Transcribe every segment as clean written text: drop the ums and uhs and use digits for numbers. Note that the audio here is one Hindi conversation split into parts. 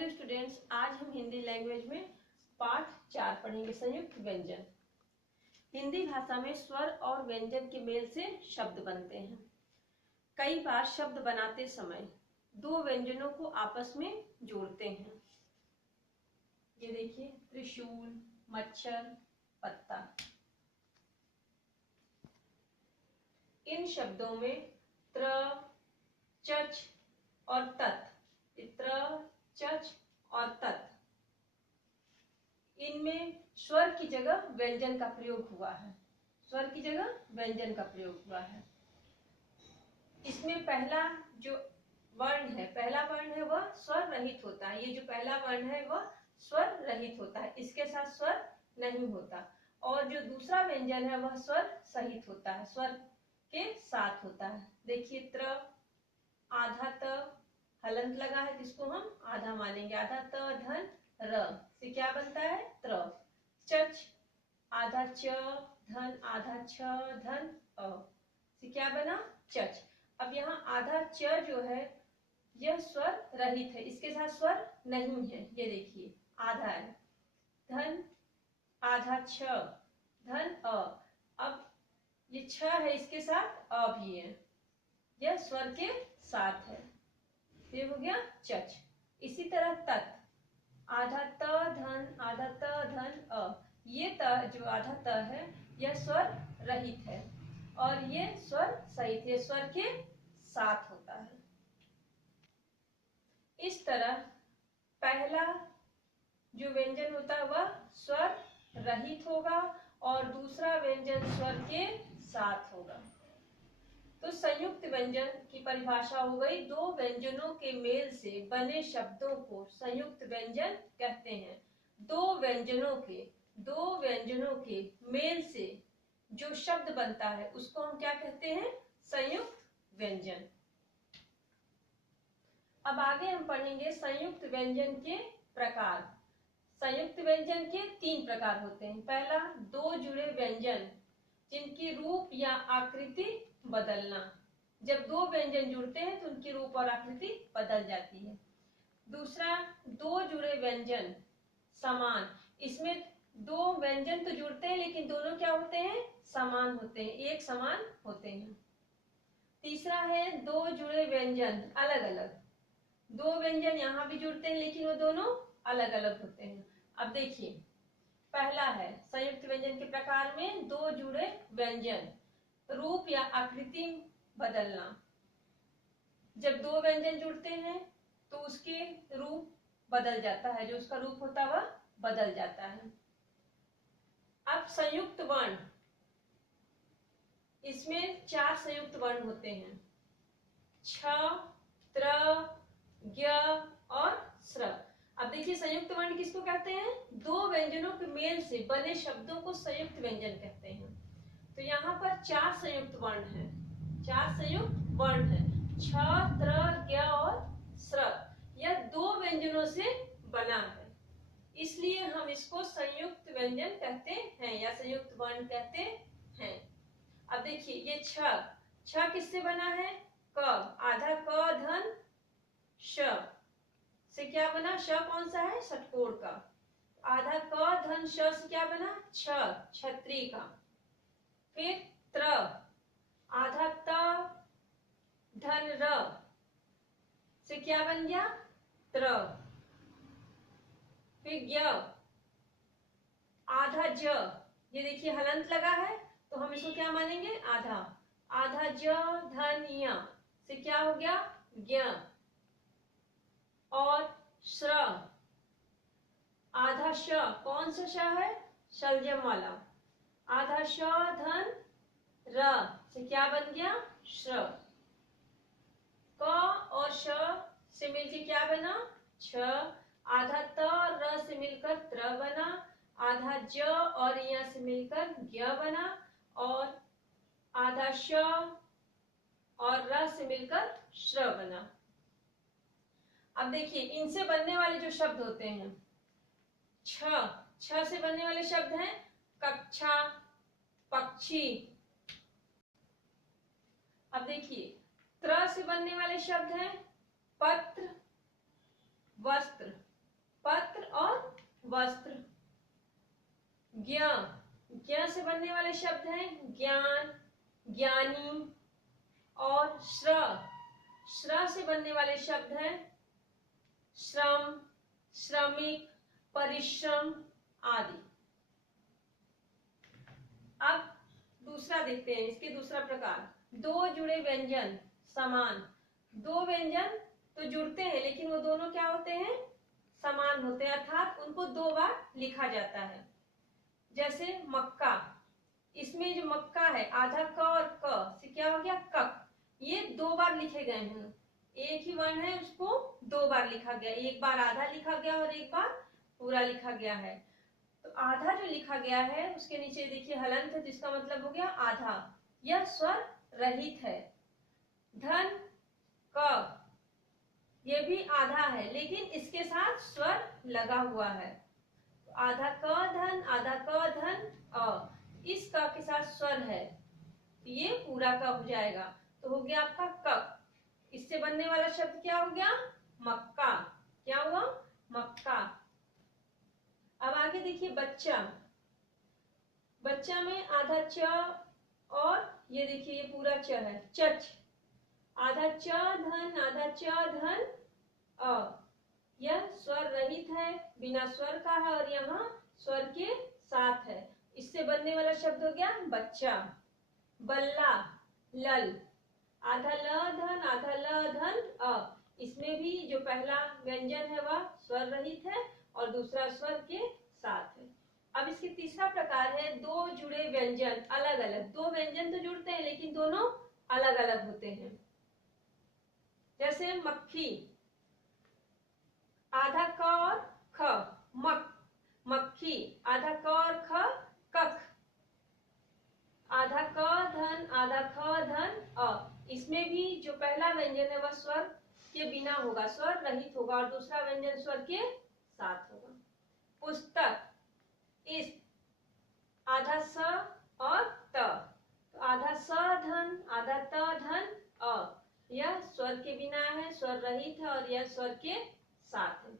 हेलो स्टूडेंट्स, आज हम हिंदी लैंग्वेज में पाठ 4 पढ़ेंगे, संयुक्त व्यंजन। हिंदी भाषा में स्वर और व्यंजन के मेल से शब्द बनते हैं। कई बार शब्द बनाते समय दो व्यंजनों को आपस में जोड़ते हैं। ये देखिए, त्रिशूल, मच्छर, पत्ता। इन शब्दों में त्र, चच और तत्, त्र, चच और तत्, इनमें स्वर की जगह व्यंजन का प्रयोग हुआ है। स्वर की जगह व्यंजन का प्रयोग हुआ है। इसमें पहला जो पहला वर्ण है वह स्वर रहित होता है। ये जो पहला वर्ण है वह स्वर रहित होता है, इसके साथ स्वर नहीं होता। और जो दूसरा व्यंजन है वह स्वर सहित होता है, स्वर के साथ होता है। देखिए, त्र, आधा त, हलंत लगा है, जिसको हम आधा मानेंगे। आधा त धन र से क्या बनता है? त्र। चच, आधा च धन आधा छ धन अ से क्या बना? चच। अब यहाँ आधा च जो है यह स्वर रहित है, इसके साथ स्वर नहीं है। ये देखिए, आधा है। धन, आधा छ धन अ। अब ये छ है, इसके साथ अ भी है, यह स्वर के साथ है। ये हो गया चच। इसी तरह तत्, आधा त धन अ। ये त जो आधा त है यह स्वर रहित है और ये स्वर सहित, ये स्वर के साथ होता है। इस तरह पहला जो व्यंजन होता है वह स्वर रहित होगा और दूसरा व्यंजन स्वर के साथ होगा। तो संयुक्त व्यंजन की परिभाषा हो गई, दो व्यंजनों के मेल से बने शब्दों को संयुक्त व्यंजन कहते हैं। दो व्यंजनों के मेल से जो शब्द बनता है उसको हम क्या कहते हैं? संयुक्त व्यंजन। अब आगे हम पढ़ेंगे संयुक्त व्यंजन के प्रकार। संयुक्त व्यंजन के 3 प्रकार होते हैं। पहला, दो जुड़े व्यंजन जिनकी रूप या आकृति बदलना। जब दो व्यंजन जुड़ते हैं तो उनकी रूप और आकृति बदल जाती है। दूसरा, दो जुड़े व्यंजन समान। इसमें दो व्यंजन तो जुड़ते हैं लेकिन दोनों क्या होते हैं? समान होते हैं, एक समान होते हैं। तीसरा है दो जुड़े व्यंजन अलग अलग। दो व्यंजन यहाँ भी जुड़ते हैं लेकिन वो दोनों अलग अलग होते हैं। अब देखिए, पहला है संयुक्त व्यंजन के प्रकार में दो जुड़े व्यंजन, रूप या आकृति बदलना। जब दो व्यंजन जुड़ते हैं तो उसके रूप बदल जाता है, जो उसका रूप होता है वह बदल जाता है। अब संयुक्त वर्ण, इसमें 4 संयुक्त वर्ण होते हैं, छ, त्र, ज्ञ और स्र। अब देखिए, संयुक्त वर्ण किसको कहते हैं? दो व्यंजनों के मेल से बने शब्दों को संयुक्त व्यंजन कहते हैं। तो यहाँ पर 4 संयुक्त वर्ण हैं, 4 संयुक्त वर्ण हैं, छ, त्र, ज्ञ और स्र। यह दो व्यंजनों से बना है, इसलिए हम इसको संयुक्त व्यंजन कहते हैं या संयुक्त वर्ण कहते हैं। अब देखिए, ये छ किससे बना है? क, आधा क धन श से क्या बना? श कौन सा है? षटकोण का। आधा क धन श से क्या बना? छ, छतरी का। फिर त्र, आधा त धन र से क्या बन गया? त्र। फिर ज्ञ, आधा ज, ये देखिए हलंत लगा है तो हम इसको क्या मानेंगे? आधा। आधा ज धन य से क्या हो गया? ज्ञ। और श्र, आधा श, कौन सा श है? शलजम वाला। आधा श धन र से क्या बन गया? श्र। क और श से मिलकर क्या बना? छ। आधा त र से मिलकर त्र बना। आधा ज और य से मिलकर ज्ञ बना और आधा श और र से मिलकर श्र बना। अब देखिए, इनसे बनने वाले जो शब्द होते हैं, छ से बनने वाले शब्द हैं कक्षा, पक्षी। अब देखिए, त्र से बनने वाले शब्द हैं पत्र, वस्त्र। वस्त्र। ज्ञ, ज्ञ से बनने वाले शब्द हैं ज्ञान, ज्ञानी। और श्र, श्र से बनने वाले शब्द हैं श्रम, श्रमिक, परिश्रम आदि। अब दूसरा देखते हैं, इसके दूसरा प्रकार। दो जुड़े व्यंजन समान। दो व्यंजन तो जुड़ते हैं लेकिन वो दोनों क्या होते हैं, समान होते हैं, अर्थात उनको दो बार लिखा जाता है। जैसे मक्का, इसमें जो मक्का है आधा क और क से क्या हो गया कक, ये दो बार लिखे गए हैं। एक ही वर्ण है उसको दो बार लिखा गया, एक बार आधा लिखा गया और एक बार पूरा लिखा गया है। तो आधा जो लिखा गया है उसके नीचे देखिए हलंत है, जिसका मतलब हो गया आधा, यह स्वर रहित है। धन क, ये भी आधा है लेकिन इसके साथ स्वर लगा हुआ है। तो आधा क धन, आधा क धन अ, इस क के साथ स्वर है, ये पूरा का हो जाएगा। तो हो गया आपका कक। इससे बनने वाला शब्द क्या हो गया, मक्का। क्या हुआ, मक्का। अब आगे देखिए बच्चा। बच्चा में आधा च और ये देखिए ये पूरा च है, चच। आधा च धन, आधा च धन अ, यह स्वर रहित है, बिना स्वर का है और यहाँ स्वर के साथ है। इससे बनने वाला शब्द हो गया बच्चा। बल्ला, लल, आधा ल धन, आधा ल धन अ, इसमें भी जो पहला व्यंजन है वह स्वर रहित है और दूसरा स्वर के साथ है। अब इसके तीसरा प्रकार है दो जुड़े व्यंजन अलग अलग। दो व्यंजन तो जुड़ते हैं लेकिन दोनों अलग अलग होते हैं। जैसे मक्खी, आधा क और ख मक, मक्खी। आधा क और ख कख। आधा क धन, आधा ख धन अ, इसमें भी जो पहला व्यंजन है वह स्वर के बिना होगा, स्वर रहित होगा और दूसरा व्यंजन स्वर के साथ होगा। पुस्तक, इस, आधा स और त, तो आधा स धन, आधा त धन अ, यह स्वर के बिना है, स्वर रहित है और यह स्वर के साथ है।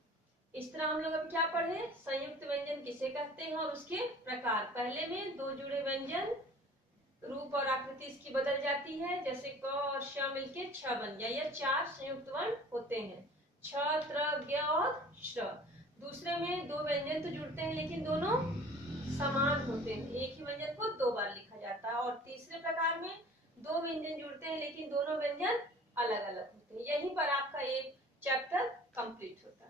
इस तरह हम लोग अब क्या पढ़े, संयुक्त व्यंजन किसे कहते हैं और उसके प्रकार। पहले में दो जुड़े व्यंजन, रूप और आकृति इसकी बदल जाती है, जैसे क और श मिलके छ बन गया। यह चार संयुक्त वर्ण होते हैं, छ, त्र, ज्ञ और श्र। दूसरे में दो व्यंजन तो जुड़ते हैं लेकिन दोनों समान होते हैं, एक ही व्यंजन को दो बार लिखा जाता है। और तीसरे प्रकार में दो व्यंजन जुड़ते हैं लेकिन दोनों व्यंजन अलग अलग होते हैं। यहीं पर आपका एक चैप्टर कंप्लीट होता है।